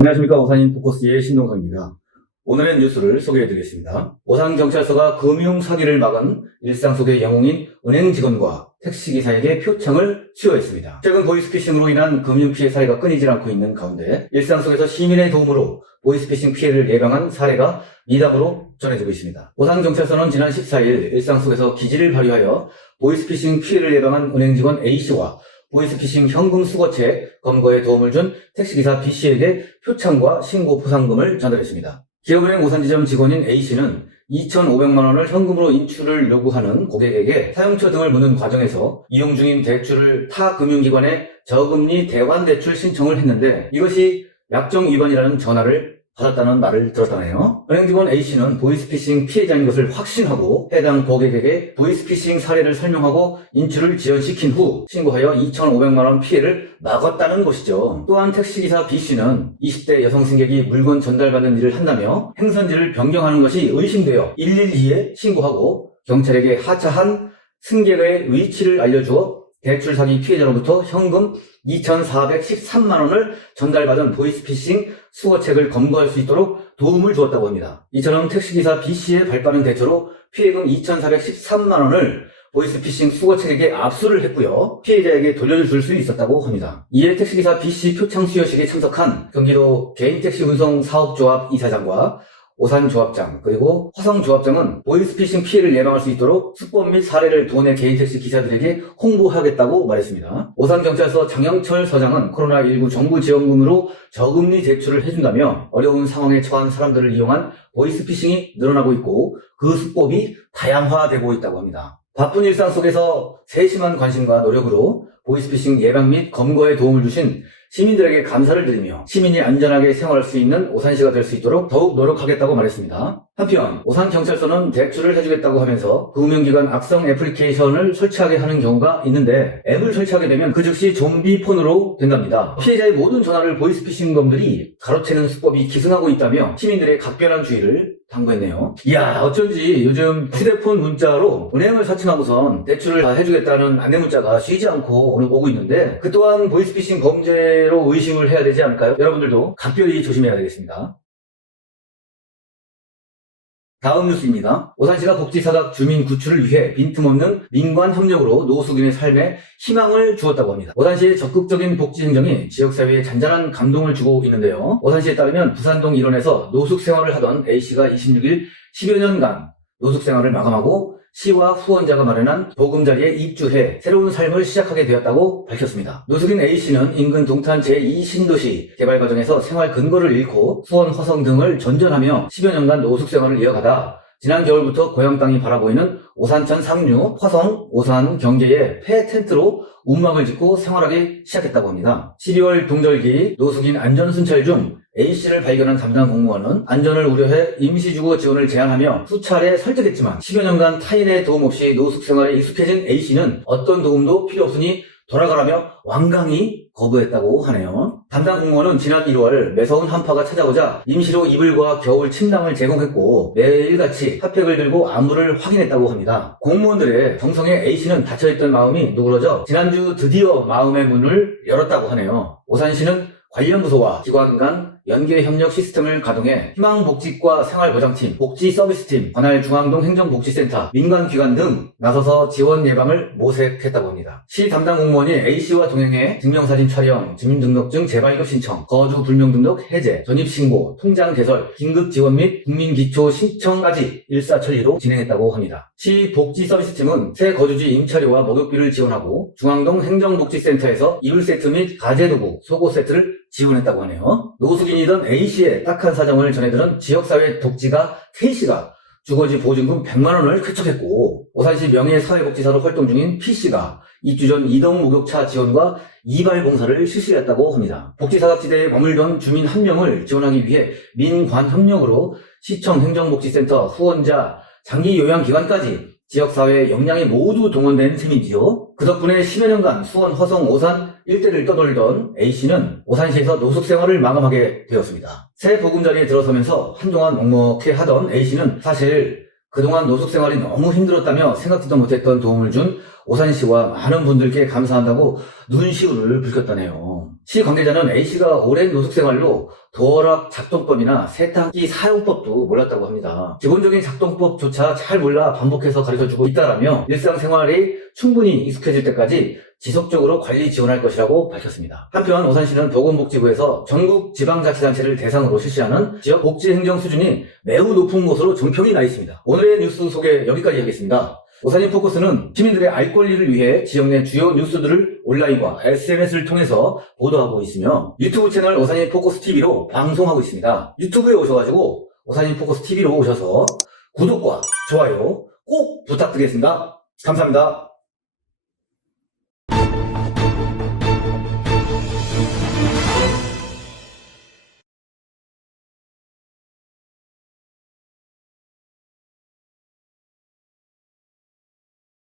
안녕하십니까. 오산인 포커스의 신동성입니다. 오늘의 뉴스를 소개해드리겠습니다. 오산경찰서가 금융 사기를 막은 일상 속의 영웅인 은행 직원과 택시기사에게 표창을 수여했습니다. 최근 보이스피싱으로 인한 금융 피해 사례가 끊이질 않고 있는 가운데 일상 속에서 시민의 도움으로 보이스피싱 피해를 예방한 사례가 미담으로 전해지고 있습니다. 오산경찰서는 지난 14일 일상 속에서 기지를 발휘하여 보이스피싱 피해를 예방한 은행 직원 A씨와 보이스피싱 현금 수거체 검거에 도움을 준 택시기사 B씨에게 표창과 신고 포상금을 전달했습니다. 기업은행 오산지점 직원인 A씨는 2,500만 원을 현금으로 인출을 요구하는 고객에게 사용처 등을 묻는 과정에서 이용 중인 대출을 타 금융기관에 저금리 대환대출 신청을 했는데 이것이 약정 위반이라는 전화를 받았다는 말을 들었다네요. 은행 직원 A씨는 보이스피싱 피해자인 것을 확신하고 해당 고객에게 보이스피싱 사례를 설명하고 인출을 지연시킨 후 신고하여 2,500만 원 피해를 막았다는 것이죠. 또한 택시기사 B씨는 20대 여성 승객이 물건 전달받는 일을 한다며 행선지를 변경하는 것이 의심되어 112에 신고하고 경찰에게 하차한 승객의 위치를 알려주어 대출 사기 피해자로부터 현금 2,413만 원을 전달받은 보이스피싱 수거책을 검거할 수 있도록 도움을 주었다고 합니다. 이처럼 택시기사 B씨의 발빠른 대처로 피해금 2,413만 원을 보이스피싱 수거책에게 압수를 했고요. 피해자에게 돌려줄 수 있었다고 합니다. 이에 택시기사 B씨 표창 수여식에 참석한 경기도 개인택시 운송 사업조합 이사장과 오산조합장 그리고 화성조합장은 보이스피싱 피해를 예방할 수 있도록 수법 및 사례를 도내 개인택시 기사들에게 홍보하겠다고 말했습니다. 오산경찰서 장영철 서장은 코로나19 정부 지원금으로 저금리 대출을 해준다며 어려운 상황에 처한 사람들을 이용한 보이스피싱이 늘어나고 있고 그 수법이 다양화되고 있다고 합니다. 바쁜 일상 속에서 세심한 관심과 노력으로 보이스피싱 예방 및 검거에 도움을 주신 시민들에게 감사를 드리며 시민이 안전하게 생활할 수 있는 오산시가 될 수 있도록 더욱 노력하겠다고 말했습니다. 한편 오산경찰서는 대출을 해주겠다고 하면서 금융기관 악성 애플리케이션을 설치하게 하는 경우가 있는데 앱을 설치하게 되면 그 즉시 좀비 폰으로 된답니다. 피해자의 모든 전화를 보이스피싱범들이 가로채는 수법이 기승하고 있다며 시민들의 각별한 주의를 당부했네요. 이야, 어쩐지 요즘 휴대폰 문자로 은행을 사칭하고선 대출을 다 해주겠다는 안내 문자가 쉬지 않고 오늘 오고 있는데 그 또한 보이스피싱 범죄로 의심을 해야 되지 않을까요? 여러분들도 각별히 조심해야 되겠습니다. 다음 뉴스입니다. 오산시가 복지사각 주민 구출을 위해 빈틈없는 민관 협력으로 노숙인의 삶에 희망을 주었다고 합니다. 오산시의 적극적인 복지 행정이 지역사회에 잔잔한 감동을 주고 있는데요. 오산시에 따르면 부산동 일원에서 노숙 생활을 하던 A씨가 26일 10여 년간 노숙 생활을 마감하고 시와 후원자가 마련한 보금자리에 입주해 새로운 삶을 시작하게 되었다고 밝혔습니다. 노숙인 A씨는 인근 동탄 제2신도시 개발 과정에서 생활 근거를 잃고 수원, 화성 등을 전전하며 10여 년간 노숙 생활을 이어가다 지난 겨울부터 고향 땅이 바라보이는 오산천 상류, 화성, 오산 경계에 폐 텐트로 움막을 짓고 생활하기 시작했다고 합니다. 12월 동절기 노숙인 안전순찰 중 A씨를 발견한 담당 공무원은 안전을 우려해 임시주거 지원을 제안하며 수차례 설득했지만 10여 년간 타인의 도움 없이 노숙 생활에 익숙해진 A씨는 어떤 도움도 필요 없으니 돌아가라며 완강히 거부했다고 하네요. 담당 공무원은 지난 1월 매서운 한파가 찾아오자 임시로 이불과 겨울 침낭을 제공했고 매일같이 핫팩을 들고 안부를 확인했다고 합니다. 공무원들의 정성에 A씨는 닫혀있던 마음이 누그러져 지난주 드디어 마음의 문을 열었다고 하네요. 오산시는 관련 부서와 기관 간 연계 협력 시스템을 가동해 희망복지과 생활보장팀, 복지서비스팀, 관할 중앙동 행정복지센터, 민간기관 등 나서서 지원 예방을 모색했다고 합니다. 시 담당 공무원이 A씨와 동행해 증명사진 촬영, 주민등록증 재발급 신청, 거주 불명등록 해제, 전입신고, 통장 개설, 긴급지원 및 국민기초 신청까지 일사천리로 진행했다고 합니다. 시 복지서비스팀은 새 거주지 임차료와 목욕비를 지원하고 중앙동 행정복지센터에서 이불세트 및 가재도구, 속옷세트를 지원했다고 하네요. 노숙인이던 A씨의 딱한 사정을 전해들은 지역사회 독지가 K씨가 주거지 보증금 100만 원을 쾌척했고 오산시 명예사회복지사로 활동 중인 P씨가 입주 전 이동 목욕차 지원과 이발봉사를 실시했다고 합니다. 복지사각지대에 머물던 주민 1명을 지원하기 위해 민관협력으로 시청 행정복지센터 후원자 장기요양기관까지 지역사회의 역량이 모두 동원된 셈이지요. 그 덕분에 10여 년간 수원, 화성, 오산 일대를 떠돌던 A씨는 오산시에서 노숙 생활을 마감하게 되었습니다. 새 보금자리에 들어서면서 한동안 먹먹해 하던 A씨는 사실 그동안 노숙 생활이 너무 힘들었다며 생각지도 못했던 도움을 준 오산시와 많은 분들께 감사한다고 눈시울을 붉혔다네요. 시 관계자는 A씨가 오랜 노숙생활로 도어락 작동법이나 세탁기 사용법도 몰랐다고 합니다. 기본적인 작동법조차 잘 몰라 반복해서 가르쳐주고 있다라며 일상생활이 충분히 익숙해질 때까지 지속적으로 관리 지원할 것이라고 밝혔습니다. 한편 오산시는 보건복지부에서 전국 지방자치단체를 대상으로 실시하는 지역복지행정 수준이 매우 높은 곳으로 정평이 나 있습니다. 오늘의 뉴스 소개 여기까지 하겠습니다. 오산인 포커스는 시민들의 알 권리를 위해 지역 내 주요 뉴스들을 온라인과 SNS를 통해서 보도하고 있으며 유튜브 채널 오산인 포커스 TV로 방송하고 있습니다. 유튜브에 오셔가지고 오산인 포커스 TV로 오셔서 구독과 좋아요 꼭 부탁드리겠습니다. 감사합니다.